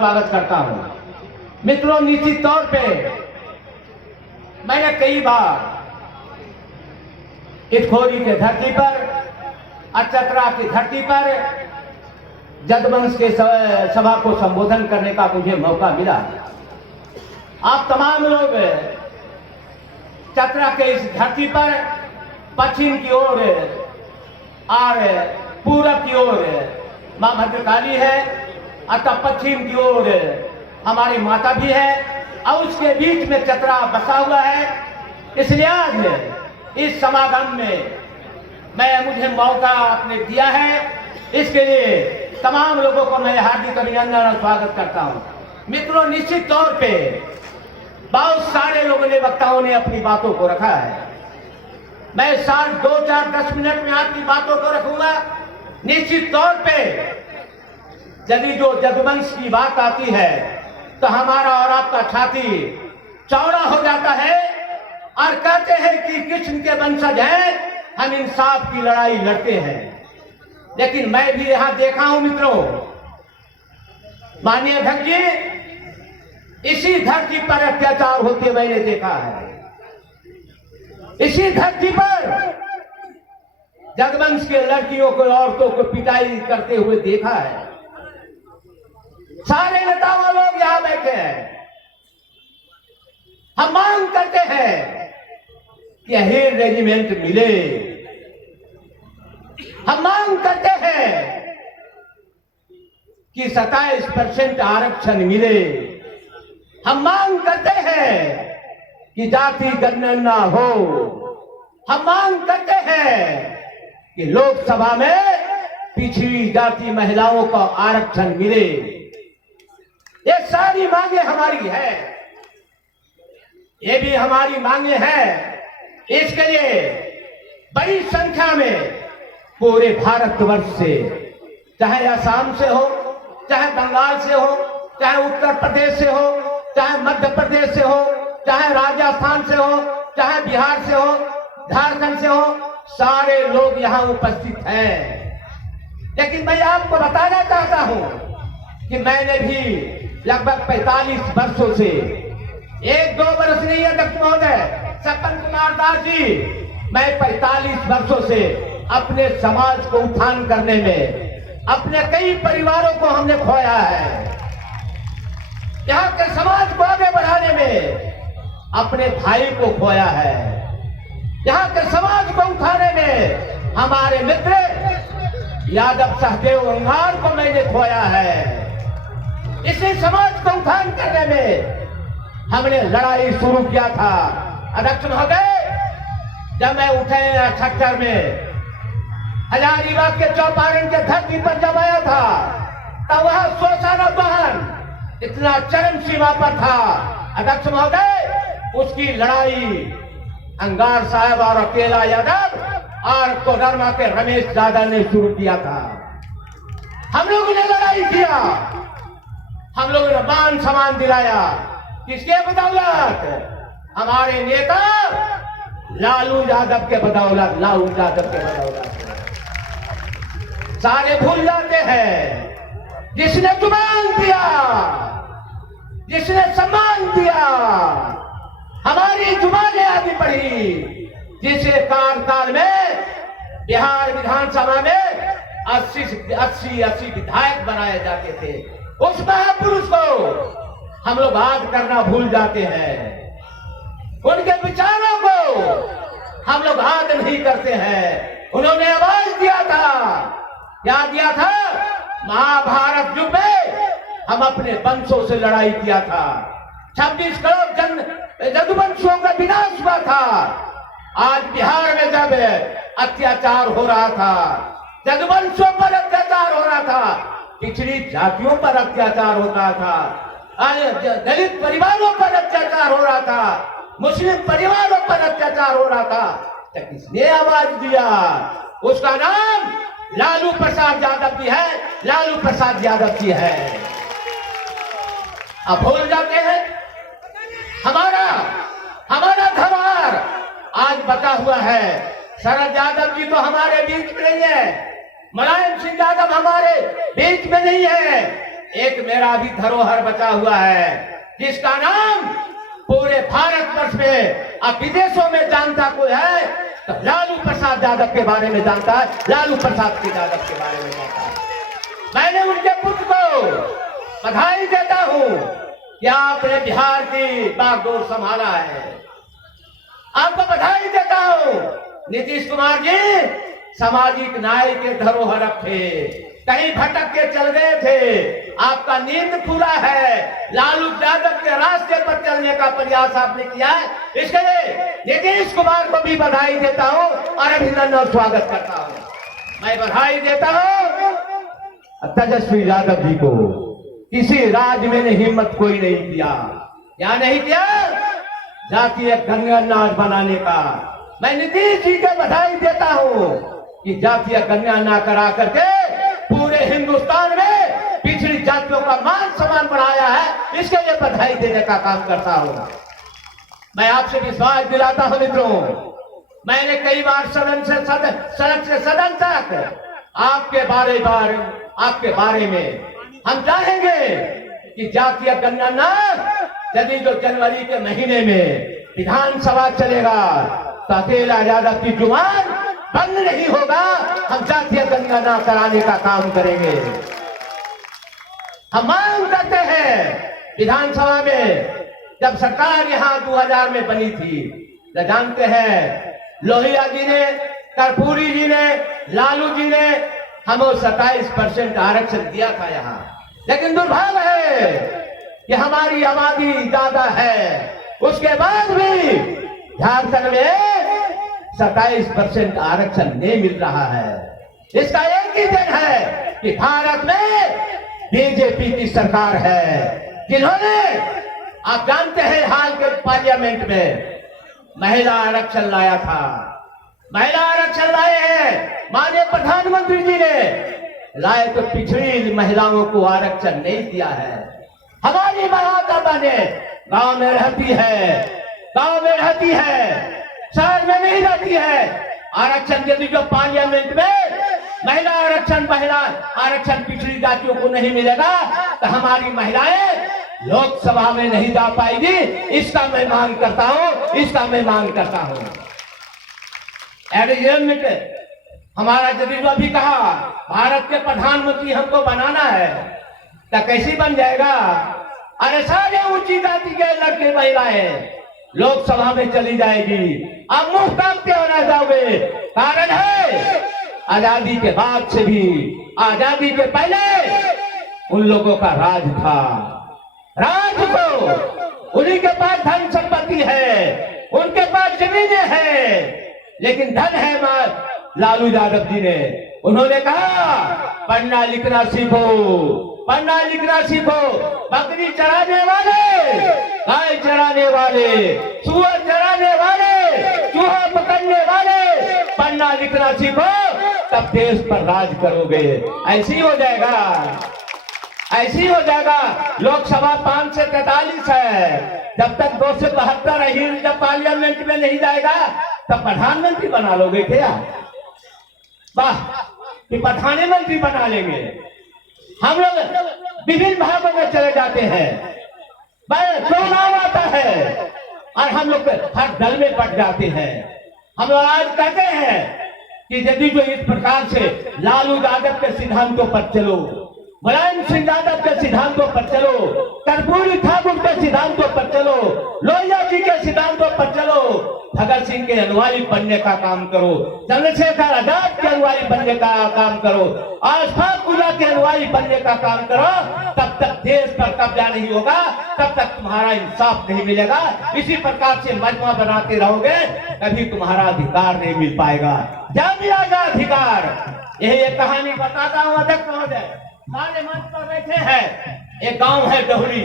स्वागत करता हूं। मित्रों, निश्चित तौर पे मैंने कई बार इटखोरी के धरती पर, अचतरा की धरती पर जदवंश के सभा को संबोधन करने का मुझे मौका मिला। आप तमाम लोग चतरा के इस धरती पर पश्चिम की ओर और पूरब की ओर मां भद्रकाली है, अतः पश्चिम की ओर हमारी माता भी है और उसके बीच में चतरा बसा हुआ है। इसलिए आज इस समागम में मुझे मौका आपने दिया है, इसके लिए तमाम लोगों को मैं हार्दिक अभिनंदन और स्वागत करता हूं। मित्रों, निश्चित तौर पे बहुत सारे लोगों ने, वक्ताओं ने अपनी बातों को रखा है। मैं 2, 4, 10 मिनट में आपकी बातों को रखूंगा। निश्चित तौर पे यदि जो जदवंश की बात आती है तो हमारा और आपका छाती चौड़ा हो जाता है और कहते हैं कि कृष्ण के वंशज हैं, हम इंसाफ की लड़ाई लड़ते हैं। लेकिन मैं भी यहां देखा हूं मित्रों, माननीय अध्यक्ष जी, इसी धरती पर अत्याचार होते मैंने देखा है। इसी धरती पर जदवंश के लड़कियों को, औरतों को पिटाई करते हुए देखा है। सारे नेताओं लोग यहां बैठे हैं। हम मांग करते हैं कि अहीर रेजिमेंट मिले। हम मांग करते हैं कि 27% आरक्षण मिले। हम मांग करते हैं कि जाति गणना हो। हम मांग करते हैं कि लोकसभा में पिछड़ी जाति महिलाओं को आरक्षण मिले। ये सारी मांगे हमारी है, ये भी हमारी मांगे हैं। इसके लिए बड़ी संख्या में पूरे भारतवर्ष से, चाहे असम से हो, चाहे बंगाल से हो, चाहे उत्तर प्रदेश से हो, चाहे मध्य प्रदेश से हो, चाहे राजस्थान से हो, चाहे बिहार से हो, झारखंड से हो, सारे लोग यहाँ उपस्थित हैं। लेकिन मैं आपको बताना चाहता हूँ कि मैंने भी लगभग 45 वर्षों से, 1-2 वर्ष नहीं अध्यक्ष महोदय, सपन कुमार दास जी, मैं 45 वर्षों से अपने समाज को उत्थान करने में, अपने कई परिवारों को हमने खोया है। यहाँ के समाज को आगे बढ़ाने में अपने भाई को खोया है। यहाँ के समाज को उठाने में हमारे मित्र यादव सहदेव अंगार को मैंने खोया है। इसी समाज को उत्थान करने में हमने लड़ाई शुरू किया था। अध्यक्ष महोदय, जब मैं उठे 78 में हजारीबाग के चौपारण के धरती पर जब आया था, तब वह शोषण बहन इतना चरम सीमा पर था। अध्यक्ष महोदय, उसकी लड़ाई अंगार साहब और अकेला यादव और कोडरमा के रमेश दादा ने शुरू किया था। हम लोगों ने लड़ाई किया, हम लोगों ने मान सम्मान दिलाया। किसके बदौलत? हमारे नेता लालू यादव के बदौलत, लालू यादव के बदौलत। सारे भूल जाते हैं जिसने जुबान दिया, जिसने सम्मान दिया, हमारी जुबानें आगे बढ़ी, जिसे काल में बिहार विधानसभा में 80 विधायक बनाए जाते थे, उस महापुरुष को हम लोग याद करना भूल जाते हैं। उनके विचारों को हम लोग याद नहीं करते हैं। उन्होंने आवाज दिया था, क्या दिया था? महाभारत युग में हम अपने वंशों से लड़ाई किया था। 26 करोड़ जदुवंशियों का विनाश हुआ था। आज बिहार में जब अत्याचार हो रहा था, जदुवंशियों पर अत्याचार हो रहा था, पिछड़ी जातियों पर अत्याचार होता था, दलित परिवारों पर अत्याचार हो रहा था, मुस्लिम परिवारों पर अत्याचार हो रहा था, तो किसने आवाज दिया? उसका नाम लालू प्रसाद यादव की है, लालू प्रसाद यादव की है। अब भूल जाते हैं हमारा धरोहर आज बचा हुआ है। शरद यादव जी तो हमारे बीच में नहीं है, मुलायम सिंह यादव हमारे बीच में नहीं है, एक मेरा भी धरोहर बचा हुआ है जिसका नाम पूरे भारतवर्ष में अब विदेशों में जानता कोई है तो लालू प्रसाद यादव के बारे में जानता है, लालू प्रसाद यादव के बारे में जानता है। मैंने उनके पुत्र को बधाई देता हूं कि आपने बिहार की बागडोर संभाला है। आपको बधाई देता हूं। नीतीश कुमार जी सामाजिक न्याय के धरोहर थे, कहीं भटक के चल गए थे, आपका नींद खुला है। लालू यादव के रास्ते पर चलने का प्रयास आपने किया है, इसके लिए नीतीश कुमार को भी बधाई देता हूं और अभिनंदन और स्वागत करता हूं। मैं बधाई देता हूं तेजस्वी यादव जी को। किसी राज्य में हिम्मत कोई नहीं किया, क्या नहीं किया, जातीय गणनाथ बनाने का। मैं नीतीश जी को बधाई देता हूं कि जातीय गणना करा करके पूरे हिंदुस्तान में पिछड़ी जातियों का मान सम्मान बढ़ाया है, इसके लिए बधाई देने का काम करता हूं। मैं आपसे विश्वास दिलाता हूं मित्रों, मैंने कई बार सदन से सदन तक आपके बारे में हम चाहेंगे कि जातीय गणना यदि जो जनवरी के महीने में विधानसभा चलेगा तो अकेला यादव की जुबान बंद नहीं होगा। हम जातीय गणना कराने का काम करेंगे। हम मांग करते हैं विधानसभा में, जब सरकार यहां 2000 में बनी थी तो जानते हैं लोहिया जी ने, कर्पूरी जी ने, लालू जी ने हमें 27% आरक्षण दिया था यहाँ। लेकिन दुर्भाग्य है कि हमारी आबादी ज्यादा है, उसके बाद भी झारखंड में 27% आरक्षण नहीं मिल रहा है। इसका एक ही दिन है कि भारत में बीजेपी की सरकार है, जिन्होंने आप जानते हैं हाल के पार्लियामेंट में महिला आरक्षण लाया था। महिला आरक्षण लाए हैं माननीय प्रधानमंत्री जी ने, लाए तो पिछड़ी महिलाओं को आरक्षण नहीं दिया है। हमारी महात्मा ने गांव में रहती है, शहर में नहीं रहती है। आरक्षण यदि जो पार्लियामेंट में महिला आरक्षण पिछड़ी जातियों को नहीं मिलेगा तो हमारी महिलाएं लोकसभा में नहीं जा पाएगी। इसका मैं मांग करता हूं। हमारा यदि जो भी कहा भारत के प्रधानमंत्री हमको बनाना है तो कैसी बन जाएगा? अरे सारे ऊंची जाति के लड़के महिलाएं लोकसभा में चली जाएगी। अब मुंह कांपते हो रह जाओगे। कारण है आजादी के बाद से भी, आजादी के पहले उन लोगों का राज था। राज को उन्हीं के पास धन संपत्ति है, उनके पास जमीनें हैं, लेकिन धन है लालू यादव जी ने। उन्होंने कहा पढ़ना लिखना सीखो। बकरी चराने वाले, गाय चराने वाले, सुअर चराने वाले, चूहा पकड़ने वाले, पढ़ना लिखना सीखो, तब देश पर राज करोगे। ऐसी हो जाएगा। लोकसभा 5 से 43 है, जब तक 2 से 72 ही जब पार्लियामेंट में नहीं जाएगा तब प्रधानमंत्री बना लोगे क्या? वाह, कि प्रधानमंत्री बना लेंगे। हम लोग विभिन्न भागों में चले जाते हैं, चुनाव आता है और हम लोग हर दल में बट जाते हैं। हम लोग आज कहते हैं कि यदि जो इस प्रकार से लालू यादव के सिद्धांतों पर चलो, मुलायम सिंह यादव के सिद्धांतों पर चलो, कर्पूरी ठाकुर के सिद्धांतों पर चलो, लोहिया जी के सिद्धांतों पर चलो, भगत सिंह के अनुयायी बनने का काम करो, चंद्रशेखर आजाद के अनुयायी बनने का काम करो, अशफाक उल्लाह के अनुयायी बनने का काम करो, तब तक देश पर कब्जा नहीं होगा, तब तक तुम्हारा इंसाफ नहीं मिलेगा। इसी प्रकार से मजमा बनाते रहोगे, कभी तुम्हारा अधिकार नहीं मिल पाएगा। जब आएगा अधिकार, यही एक कहानी बताता हूँ अध्यक्ष महोदय। सारे मंच पर बैठे हैं। एक गांव है डहुरी,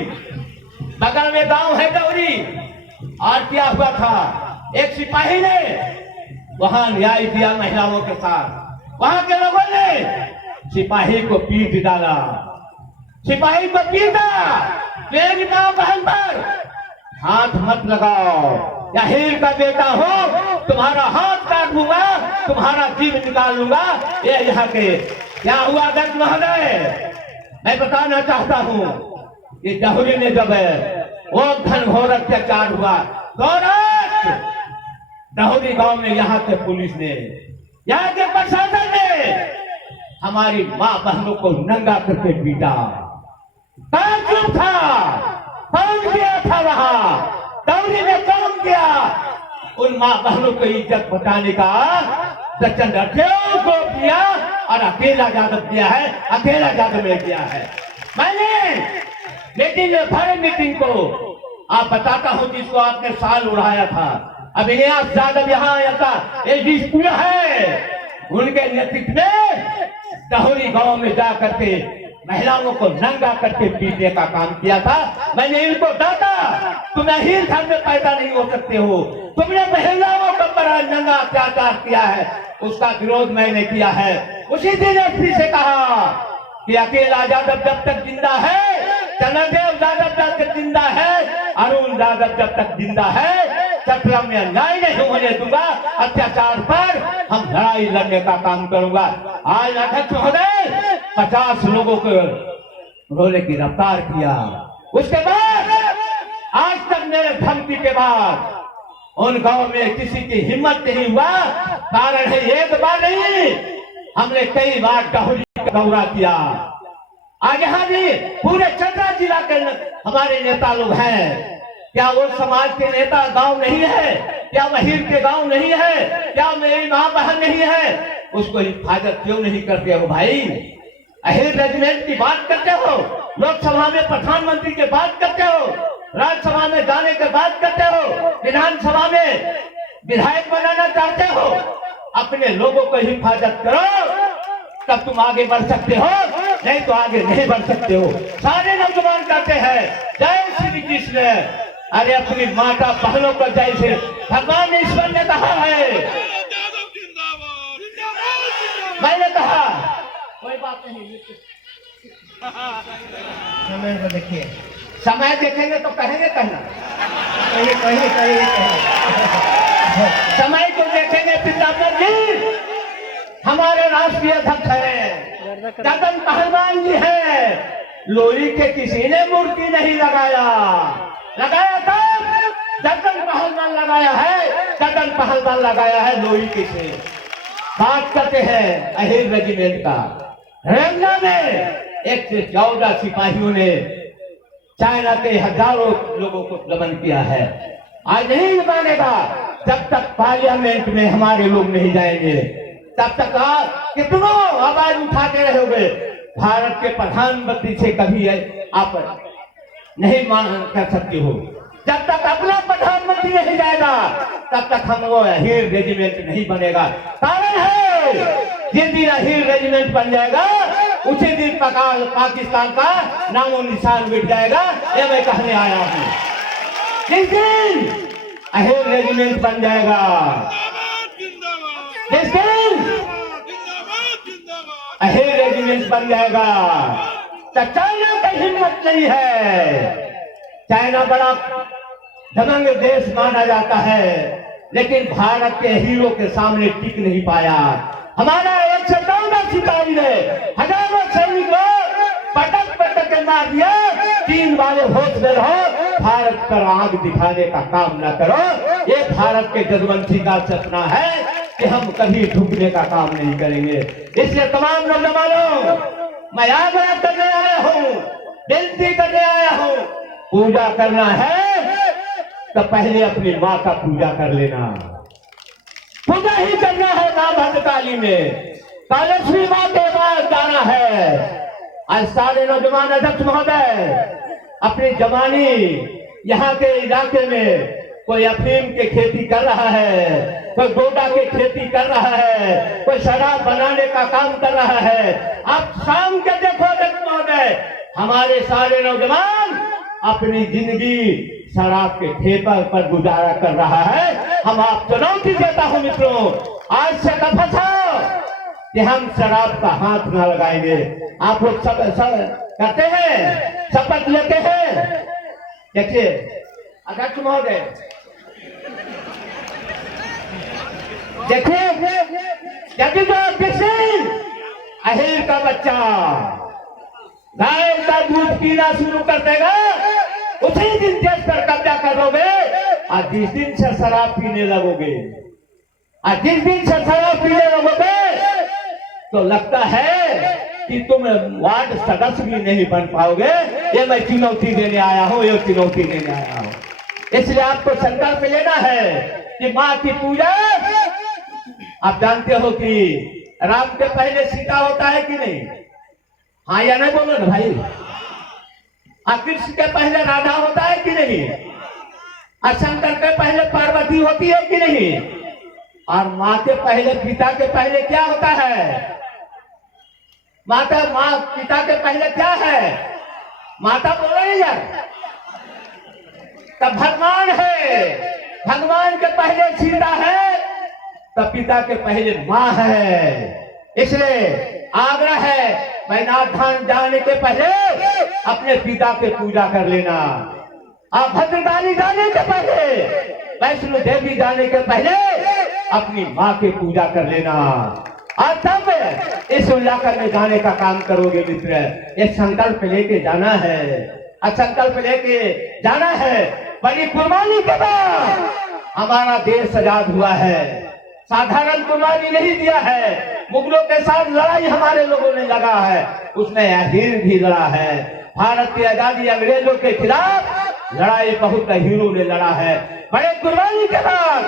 बगल में गांव है डहुरी, और क्या हुआ था, एक सिपाही ने वहां न्याय किया महिलाओं के साथ। वहां के लोगों ने सिपाही को पीट डाला, सिपाही को पीटा, मेरी मां बहन पर हाथ मत लगाओ, या हीर का बेटा हो, तुम्हारा हाथ काट दूंगा, तुम्हारा जीव निकाल लूंगा। ये यहाँ के क्या हुआ अध्यक्ष महोदय, मैं बताना चाहता हूँ कि डहुरी में जब वो घनघोर अत्याचार हुआ तो डहुरी गांव में यहाँ के पुलिस ने, यहाँ के प्रशासन ने हमारी माँ बहनों को नंगा करके पीटा। कौन चुप था? कौन किया था वहां? डहुरी में कौन किया? उन माँ बहनों को इज्जत बचाने का सचिन राठौर को किया और अकेला यादव किया है, अकेला यादव ने किया है। मैंने मीटिंग भरे मीटिंग को आप बताता हूं जिसको आपने साल उड़ाया था, अभिनयास यादव यहाँ आया था, एसडी स्कूल है, उनके नेतृत्व में डहुरी गांव में जा करके महिलाओं को नंगा करके पीटने का काम किया था। मैंने इनको डांटा, तुम अहीर घर में पैदा नहीं हो सकते हो, तुमने महिलाओं को बड़ा नंगा अत्याचार किया है, उसका विरोध मैंने किया है। उसी दिन एसपी से कहा कि अकेला यादव जब तक जिंदा है, चंद्रदेव यादव जब तक जिंदा है, अरुण यादव जब तक जिंदा है, चतरा में अन्याय नहीं होने दूंगा, अत्याचार पर हम लड़ाई लड़ने का काम करूंगा। आज अध्यक्ष महोदय 50 लोगों को उन्होंने गिरफ्तार किया। उसके बाद आज तक मेरे धमकी के बाद उन गांव में किसी की हिम्मत नहीं हुआ। कारण है एक बार नहीं, हमने कई बार डहुरी का दौरा किया। आज यहाँ भी पूरे चतरा जिला के हमारे नेता लोग हैं। क्या वो समाज के नेता गांव नहीं है? क्या वहीर के गांव नहीं है? क्या मेरी माँ बहन नहीं है? उसको हिफाजत क्यों नहीं करते हो भाई? अहीर रेजिमेंट की बात करते हो, लोकसभा में प्रधानमंत्री की बात करते हो, राज्यसभा में जाने की बात करते हो, विधानसभा में विधायक बनाना चाहते हो। अपने लोगों को हिफाजत करो तब तुम आगे बढ़ सकते हो, नहीं तो आगे नहीं बढ़ सकते हो। सारे नौजवान कहते हैं जय श्री कृष्ण। अरे अपनी माता बहनों को जैसे भगवान ईश्वर ने कहा है, मैंने कहा कोई बात नहीं, समय को देखिए, समय देखेंगे तो कहेंगे कहना, कहिए समय को देखेंगे। पिताम्बर जी हमारे राष्ट्रीय अध्यक्ष है, जगन पहलवान जी है, लोई के किसी ने मूर्ति नहीं लगाया था, जगन पहलवान लगाया है, जगन पहलवान लगाया है लोई के से। बात करते हैं अहीर रेजिमेंट का। रंगा में 1 से 14 सिपाहियों ने चाइना के हजारों लोगों को दमन किया है। आज नहीं मानेगा जब तक पार्लियामेंट में हमारे लोग नहीं जाएंगे, तब तक कितनों आवाज उठाते रहोगे। भारत के प्रधानमंत्री से कभी आप नहीं मांग कर सकते हो। जब तक अपना प्रधानमंत्री नहीं जाएगा तब तक हम वो अहीर रेजिमेंट नहीं बनेगा। कारण है जिस दिन अहीर रेजिमेंट बन जाएगा उसी दिन पाकिस्तान का नामो निशान मिट जाएगा। ये मैं कहने आया हूँ। जिस दिन अहीर रेजिमेंट बन जाएगा, जिस दिन अहीर रेजिमेंट बन जाएगा, तो चाइना की हिम्मत नहीं है। चाइना बड़ा दबंग देश माना जाता है, लेकिन भारत के हीरो के सामने टिक नहीं पाया। हमारा 114 सिपाही ने हजारों सैनिकों पटक पटक के मार दिया। चीन वाले होश में रहो, भारत पर आग दिखाने का काम न करो। ये भारत के जदवंशी का सपना है कि हम कभी झुकने का काम नहीं करेंगे। इसलिए तमाम नौजवानों, मैं आग्रह करने आया हूँ, विनती करने आया हूँ, पूजा करना है तो पहले अपनी माँ का पूजा कर लेना। पूजा ही करना है माँ भद्रकाली में, कालश्री माँ के पास जाना है। आज सारे नौजवान अध्यक्ष महोदय अपनी जवानी यहाँ के इलाके में कोई अफीम की खेती कर रहा है, कोई गोडा की खेती कर रहा है, कोई शराब बनाने का काम कर रहा है। आप शाम के देखो अध्यक्ष महोदय, हमारे सारे नौजवान अपनी जिंदगी शराब के ठेपर पर गुजारा कर रहा है। हम आप चुनौती देता हूं मित्रों, आज से शपथ कि हम शराब का हाथ न लगाएंगे। आप लोग सब करते हैं, शपथ लेते हैं। देखिए अध्यक्ष महोदय, देखिए यदि जो किसी अहीर का बच्चा गाय का दूध पीना शुरू कर देगा, उसी दिन देश पर कब्जा कर लोगे। और जिस दिन से शराब पीने लगोगे, और जिस दिन से शराब पीने लगोगे, तो लगता है कि तुम वार्ड सदस्य भी नहीं बन पाओगे। ये मैं चुनौती देने आया हूँ, ये चुनौती देने आया हूँ। इसलिए आपको संकल्प लेना है कि माँ की पूजा, आप जानते हो कि राम के पहले सीता होता है कि नहीं? हाँ या नहीं बोलो ना भाई। और कृष्ण के पहले राधा होता है कि नहीं? और शंकर के पहले पार्वती होती है कि नहीं? और माँ के पहले, पिता के पहले क्या होता है? माँ पिता के पहले क्या है? माता बोल रही है। तब भगवान है, भगवान के पहले सीता है, तब पिता के पहले माँ है। इसलिए आग्रह है, वैद्यनाथ धाम जाने के पहले अपने पिता के पूजा कर लेना। आप भद्रकाली जाने के पहले, वैष्णो देवी जाने के पहले अपनी माँ की पूजा कर लेना। और तब इस उल्लाकर में जाने का काम करोगे मित्र। ये संकल्प लेके जाना है, और संकल्प लेके जाना है। बड़ी कुर्बानी के बाद हमारा देश आजाद हुआ है। साधारण कुर्बानी नहीं दिया है। मुगलों के साथ लड़ाई हमारे लोगों ने लगा है, उसमें अहीर भी लड़ा है। भारत की आजादी अंग्रेजों के खिलाफ लड़ाई बहुत हीरो ने लड़ा है। बड़े कुर्बानी के बाद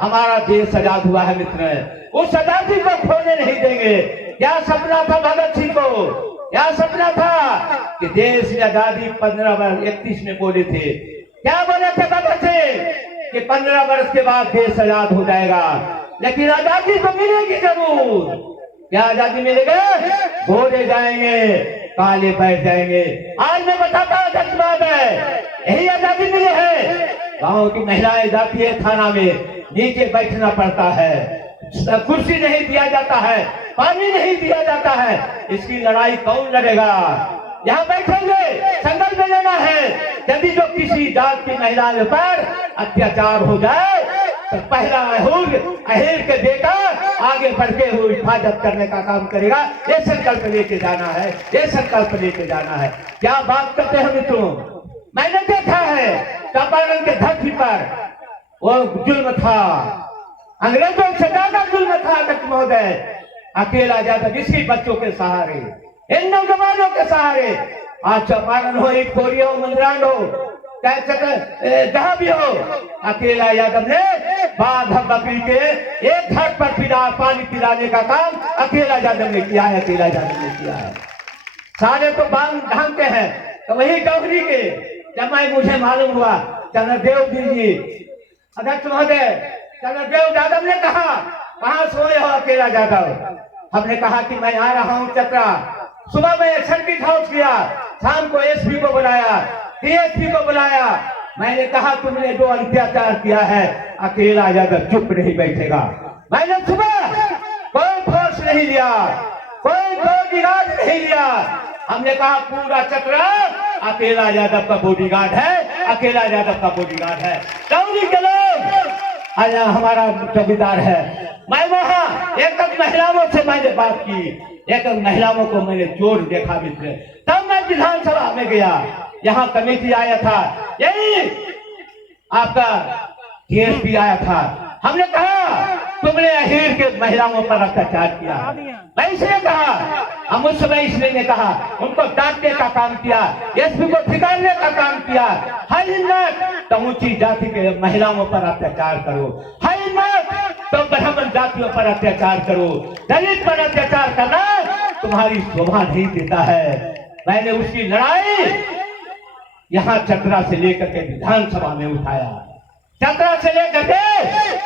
हमारा देश आजाद हुआ है मित्र। उस आजादी को खोने नहीं देंगे। क्या सपना था भगत सिंह को? क्या सपना था कि देश की आजादी 15/31 में बोले थे। क्या बोले थे भगत सिंह कि 15 वर्ष के बाद देश आजाद हो जाएगा। लेकिन आजादी तो मिलेगी जरूर। क्या आजादी मिलेगा? घोड़े जाएंगे, काले बैठ जाएंगे। आज मैं बताता हूँ सच बात है, यही आजादी मिली है। गाँव की महिलाएं जाती है थाना में, नीचे बैठना पड़ता है, कुर्सी नहीं दिया जाता है, पानी नहीं दिया जाता है। इसकी लड़ाई कौन लड़ेगा? यहाँ बैठेंगे, संकल्प लेना है। यदि जो किसी जात की महिलाओं पर अत्याचार हो जाए तो पहला अहीर के बेटा आगे बढ़ के वो हिफाजत करने का काम करेगा। ये संकल्प लेके जाना है, ये संकल्प लेके जाना है। क्या बात करते हैं मित्रों? मैंने देखा है चंपारण के धरती पर वो जुल्म था, अंग्रेजों से ज्यादा जुल्म था अध्यक्ष महोदय। अकेला जाता किसी बच्चों के सहारे, इन नौजवानों के सहारे आज चंपारण हो, इटखोरी हो, मंदरान हो, जहां भी हो, अकेला यादव ने बाघ बकरी के एक घर पर पानी पिलाने का काम अकेला यादव ने किया है। अकेला यादव ने किया है। सारे तो बांग ढांग के हैं। तो वही डोगरी के जब मुझे मालूम हुआ चंद्रदेव जी अध्यक्ष महोदय, चंद्रदेव यादव ने कहा कहाँ सोए हो अकेला यादव? हमने कहा कि मैं आ रहा हूँ चतरा। सुबह में सर्किट हाउस किया, शाम को एसपी को बुलाया, डीएसपी को बुलाया। मैंने कहा तुमने जो अत्याचार किया है अकेला यादव चुप नहीं बैठेगा। मैंने सुबह कोई फोर्स नहीं लिया, कोई बॉडीगार्ड नहीं लिया। हमने कहा पूरा चतरा अकेला यादव का बॉडीगार्ड है, अकेला यादव का बॉडीगार्ड है। डोगरी के लोग आया हमारा चौकीदार है। मैं वहाँ एक महिलाओं से मैंने बात की, एक महिलाओं को मैंने जोर देखा मित्र। तब मैं विधानसभा में गया, यहाँ कमेटी आया था, यही आपका डीएसपी आया था। हमने कहा तुमने अहीर के महिलाओं पर अत्याचार किया। मैं इसलिए कहा, हम उस समय इसलिए कहा उनको डांटने का काम किया, एसपी को ठिकाने का काम किया। है हिम्मत तो ऊंची जाति के महिलाओं पर अत्याचार करो, है हिम्मत तो ब्राह्मण जातियों पर अत्याचार करो। दलित पर अत्याचार करना तुम्हारी शोभा नहीं देता है। मैंने उसकी लड़ाई यहाँ चतरा से लेकर के विधानसभा में उठाया, चतरा से लेकर के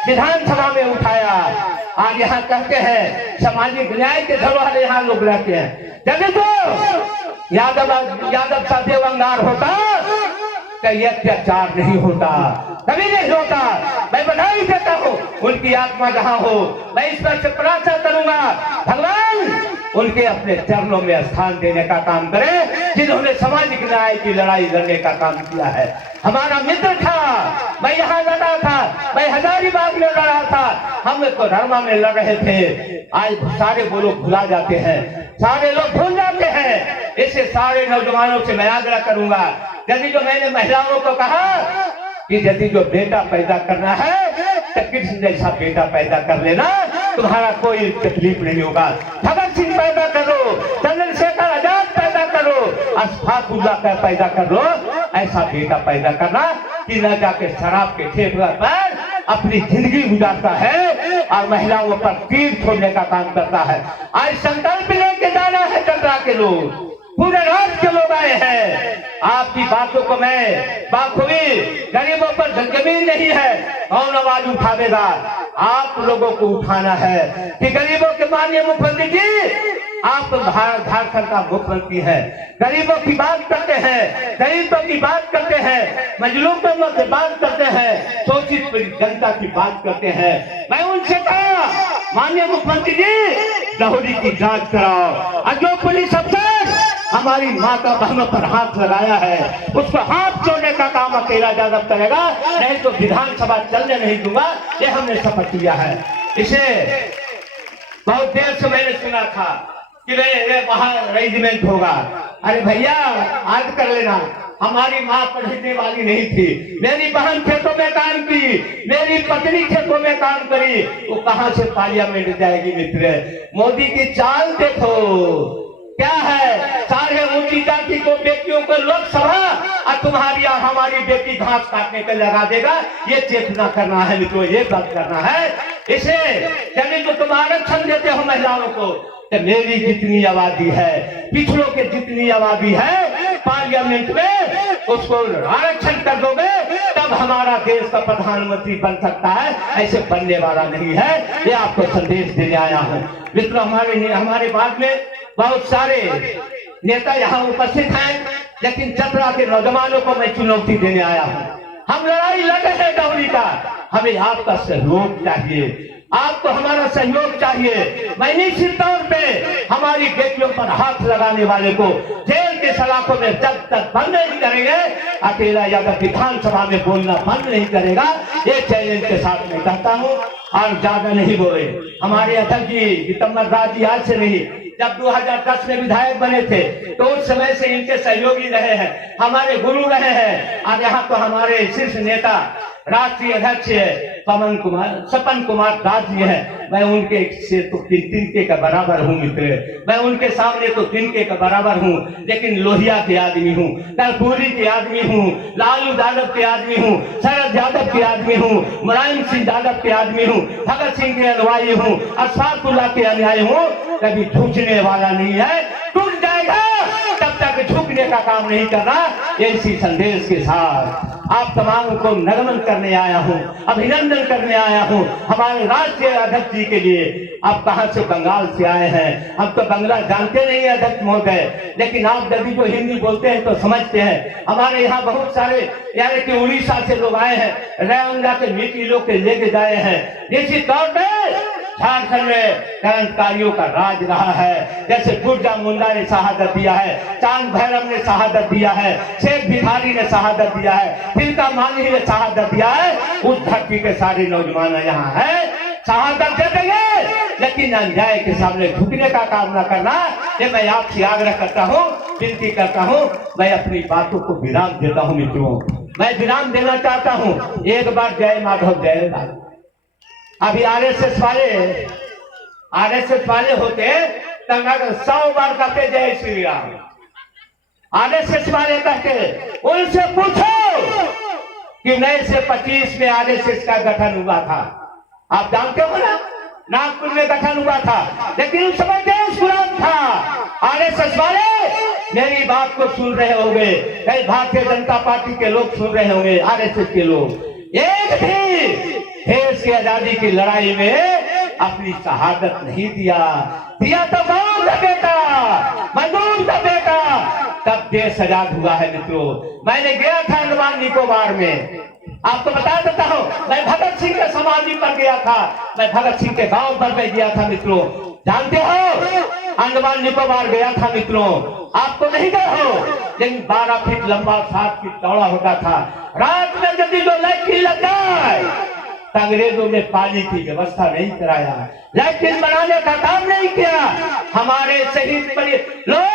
विधानसभा में उठाया। आज यहाँ कहते हैं सामाजिक न्याय के धरोहर यहाँ लोग रहते हैं। जब तो यादव सा देवंगार होता तो ये अत्याचार नहीं होता, कभी नहीं होता। मैं बधाई देता हूँ उनकी आत्मा जहाँ हो। मैं इस पर से प्रार्थना करूंगा भगवान उनके अपने चरणों में स्थान देने का काम करें, जिन्होंने सामाजिक न्याय की लड़ाई लड़ने का काम किया है। हमारा मित्र था, मैं यहाँ लड़ा था, मैं हजारीबाग में लड़ा था, हम तो धर्मा में लड़ रहे थे। आज सारे वो लोग भुला जाते हैं। सारे लोग भूल जाते हैं। इससे सारे नौजवानों से मैं आग्रह करूंगा, यदि जो मैंने महिलाओं को कहा कि यदि जो बेटा पैदा करना है तो कृष्ण जैसा बेटा पैदा कर लेना, तुम्हारा कोई तकलीफ नहीं होगा। भगत सिंह पैदा करो, चंद्रशेखर आजाद पैदा करो, अशफाकुल्लाह का पैदा कर लो, ऐसा बेटा पैदा करना कि न जाके शराब के ठेके पर अपनी जिंदगी गुजारता है और महिलाओं पर तीर छोड़ने का काम करता है। आज संकल्प लेके जाना है चंद्रा के लोग, पूरे राज्य के लोग आए हैं। आपकी बातों को मैं बाखूबी, गरीबों पर जमीन नहीं है, कौन आवाज उठावेगा? आप लोगों को उठाना है कि गरीबों के माननीय मुख्यमंत्री जी, आप झारखंड का मुख्यमंत्री है, गरीबों की बात करते हैं, गरीबों की बात करते हैं, मजलूमों की बात करते हैं, शोषित जनता की बात करते हैं। मैं उनसे कहा, माननीय मुख्यमंत्री जी, लाहौरी की जांच कराओ और जो पुलिस अफसर हमारी माता बहनों पर हाथ लगाया है उसको हाथ छोड़ने का काम अकेला यादव करेगा, नहीं तो विधानसभा चलने नहीं दूंगा। ये हमने शपथ लिया है। इसे बहुत देर से मैंने सुना था कि वहां रेजिमेंट होगा। अरे भैया आज कर लेना, हमारी माँ पढ़ने वाली नहीं थी, मेरी बहन खेतों में काम की, मेरी पत्नी खेतों में काम करी, वो कहां से पार्लियामेंट जाएगी? मित्र, मोदी की चाल देखो क्या है। सारे ऊंची जाति को, बेटियों को लोकसभा और तुम्हारी और हमारी बेटी घास काटने के लगा देगा। ये चेतना करना है मित्रों, ये बात करना है। इसे यदि तो तुम आरक्षण देते हो महिलाओं को, तो मेरी जितनी आबादी है, पिछड़ों के जितनी आबादी है पार्लियामेंट में, उसको आरक्षण कर दोगे, तब हमारा देश का प्रधानमंत्री बन सकता है। ऐसे बनने वाला नहीं है। ये आपको संदेश देने आया हूँ मित्रों। हमारे बाद में बहुत सारे नेता यहाँ उपस्थित हैं, लेकिन चतरा के नौजवानों को मैं चुनौती देने आया हूँ। हम लड़ाई लड़ रहे हैं डोरी का, हमें आपका सहयोग चाहिए, आपको हमारा सहयोग चाहिए। मैं निश्चित तौर पे हमारी बेटियों पर हाथ लगाने वाले को जेल के सलाखों में जब तक बंद नहीं करेंगे, अकेला यादव विधानसभा में बोलना बंद नहीं करेगा। ये चैलेंज के साथ मैं कहता हूँ और ज्यादा नहीं बोले। हमारे अध्यक्ष जी दितम्बर राज जी आज से नहीं, जब 2010 में विधायक बने थे तो उस समय से इनके सहयोगी रहे हैं, हमारे गुरु रहे हैं। और यहाँ तो हमारे शीर्ष नेता राष्ट्रीय अध्यक्ष सपन कुमार दास जी है। मैं उनके से तो तिनके का बराबर हूँ मित्र, मैं उनके सामने तो तिनके का बराबर हूँ, लेकिन लोहिया के आदमी हूँ, कर्पूरी के आदमी हूँ, लालू यादव के आदमी हूँ, शरद यादव के आदमी हूँ, मुलायम सिंह यादव के आदमी हूँ, भगत सिंह के अनुयायी हूँ, अशफाकुल्लाह के अनुयायी हूँ। कभी झुकने वाला नहीं है, टूट जाएगा तब तक झुकने का काम नहीं करना। इसी संदेश के साथ आप तमाम को नमन करने आया हूँ, अभिनंदन करने आया हूँ हमारे राष्ट्रीय अध्यक्ष जी के लिए। आप कहाँ से? बंगाल से आए हैं। हम तो बंगला जानते नहीं है अध्यक्ष महोदय, लेकिन आप यदि जो हिंदी बोलते हैं तो समझते हैं। हमारे यहाँ बहुत सारे यानी कि उड़ीसा से लोग आए हैं, रेवंगा के मीठी लोग के लेके जाए हैं। निश्चित तौर पर झारखंड में क्रांतिकारियों का राज रहा है। जैसे बिरसा मुंडा ने शहादत दिया है, चांद भैरव ने शहादत दिया है, शेख भिखारी ने शहादत दिया है, तिलका मांझी ने शहादत दिया है। उस धरती के सारे नौजवान यहाँ है, शहादत दे देंगे, लेकिन अन्याय के सामने झुकने का काम न करना। ये मैं आपसे आग्रह करता हूँ, विनती करता हूँ। मैं अपनी बातों को विराम देता हूँ मित्रों, मैं विराम देना चाहता हूँ। एक बार जय माधव जय माधव। अभी आरएसएस वाले होते तब 100 बार कहते जय श्री राम। आरएसएस वाले कहते, उनसे पूछो कि 1925 में आरएसएस का गठन हुआ था। आप जानते हो ना, नागपुर में गठन हुआ था, लेकिन उस समय देश गुलाम था। आरएसएस वाले मेरी बात को सुन रहे होंगे, कई भारतीय जनता पार्टी के लोग सुन रहे होंगे, आरएसएस के लोग। एक भी देश की आजादी की लड़ाई में अपनी शहादत नहीं दिया तो गांव का बेटा, मजदूर का बेटा, तब देश आजाद हुआ है मित्रों। मैंने गया था अंडमान निकोबार में, आपको बता देता हूँ, मैं भगत सिंह के समाधि पर गया था, मैं भगत सिंह के गांव पर मैं गया था मित्रों। जानते हो अंडमान निकोबार गया था मित्रों, आपको नहीं गए हो, लेकिन 12 फीट लंबा 7 फीट चौड़ा होता था। रात में यदि जो लाइट लग जाए तो अंग्रेजों ने पानी की व्यवस्था नहीं कराया, लैट्रिन बनाने का काम नहीं किया। हमारे शहीद बड़े लोग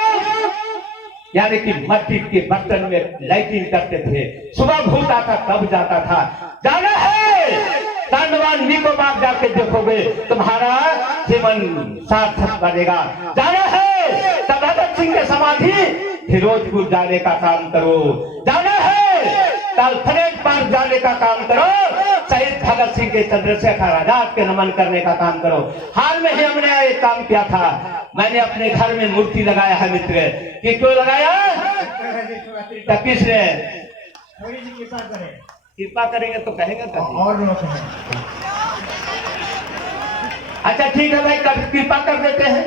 यानी कि मट्टी के बर्तन में लैट्रिन करते थे, सुबह भूता था तब जाता था। जाना है अंडमान निकोबार जाके देखोगे तुम्हारा जीवन सार्थक बनेगा। जाना है तब भगत सिंह के समाधि फिरोजपुर जाने का काम करो। जाना है कल परेड पार्क जाने का काम करो, शहीद भगत सिंह के चंद्रशेखर आजाद के नमन करने का काम करो। हाल में ही हमने एक काम किया था, मैंने अपने घर में मूर्ति लगाया है मित्र। कि क्यों लगाया? किसने? कृपा करेंगे तो कहेंगे और अच्छा ठीक है भाई, कृपा कर देते हैं।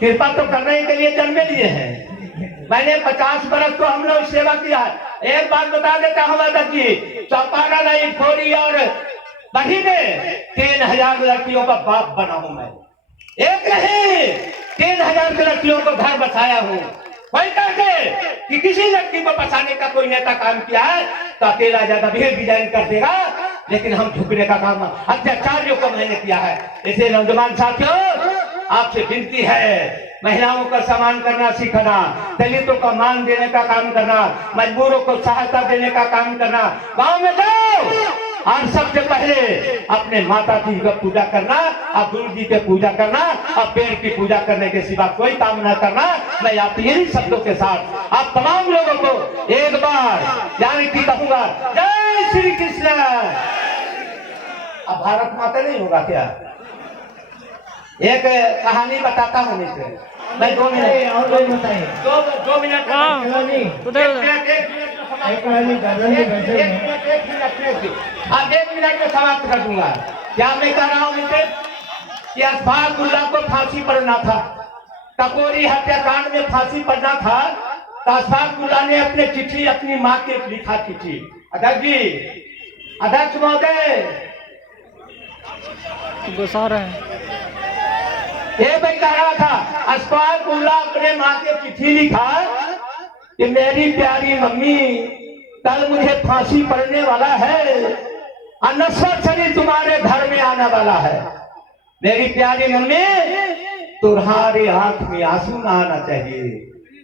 कृपा तो करने के लिए जन्मे लिए हैं। मैंने 50 बरस तो हम लोग सेवा किया है। एक बात बता देता हूँ दादा जी, चौपारा नहीं खोरी और बही में 3000 लड़कियों का बाप बना हूं मैं। एक नहीं 3000 लड़कियों को घर बसाया हूँ। वही कहते कि किसी लड़की को बसाने का कोई नेता काम किया है तो अकेला ज्यादा भी डिजाइन कर देगा, लेकिन हम झुकने का काम अत्याचारियों को मैंने किया है। इसे नौजवान साथियों आपसे विनती है, महिलाओं का सम्मान करना सीखना, दलितों का मान देने का काम करना, मजबूरों को सहायता देने का काम करना। गांव में जाओ और सबसे पहले अपने माता जी का पूजा करना और गुरु जी के पूजा करना और पेड़ की पूजा करने के सिवा कोई काम ना करना। मैं आप यही शब्दों के साथ आप तमाम लोगों को एक बार यानी कि कहूंगा, जय श्री कृष्ण। अब भारत माता नहीं होगा क्या? एक कहानी बताता हूँ मित्र, मैं 2 मिनट और बताइए। 2 मिनट अब 1 मिनट में समाप्त कर दूंगा। क्या मैं कह रहा हूँ मित्र कि अशफाकुल्ला को फांसी पड़ना था, टकोरी हत्याकांड में फांसी पड़ना था, तो अशफाकुल्ला ने अपने चिट्ठी अपनी माँ के लिखा चिट्ठी। अध्यक्ष जी, अध्यक्ष महोदय गुस्सा रहे हैं। ये मैं कह रहा था, अशफाकुल्ला अपने माँ के चिट्ठी लिखा कि मेरी प्यारी मम्मी कल मुझे फांसी पड़ने वाला है और नस्वर शरीर तुम्हारे घर में आने वाला है। मेरी प्यारी मम्मी तुम्हारे आंख में आंसू ना आना चाहिए,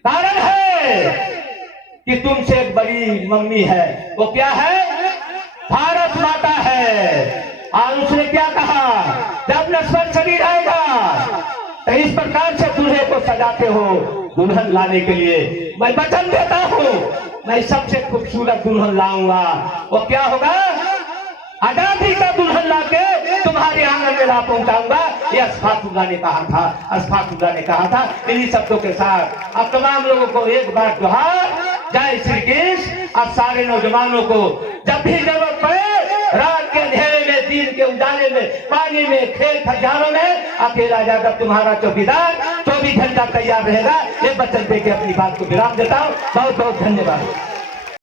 कारण है कि तुमसे एक बड़ी मम्मी है। वो क्या है? भारत माता है। और उसने क्या कहा, जब नस्वर शरीर आएगा तो इस प्रकार से दूल्हे को सजाते हो दुल्हन लाने के लिए। मैं वचन देता हूँ मैं सबसे खूबसूरत दुल्हन लाऊंगा। वो क्या होगा? आजादी का दुल्हन लाके तुम्हारे आंगन में ला पहुंचाऊंगा। ये अशफाकुल्ला ने कहा था, अशफाकुल्ला ने कहा था। इन्हीं शब्दों के साथ अब तमाम लोगों को एक बार जोहार, जय श्री कृष्ण। अब सारे नौजवानों को जब भी जरूरत पड़े, रात के अंधेरे में, दिन के उजाले में, पानी में, खेत खलिहानों में, अकेला यादव तुम्हारा चौकीदार 24 घंटा तैयार रहेगा। ये वचन देके अपनी बात को विराम देता हूँ। बहुत बहुत धन्यवाद।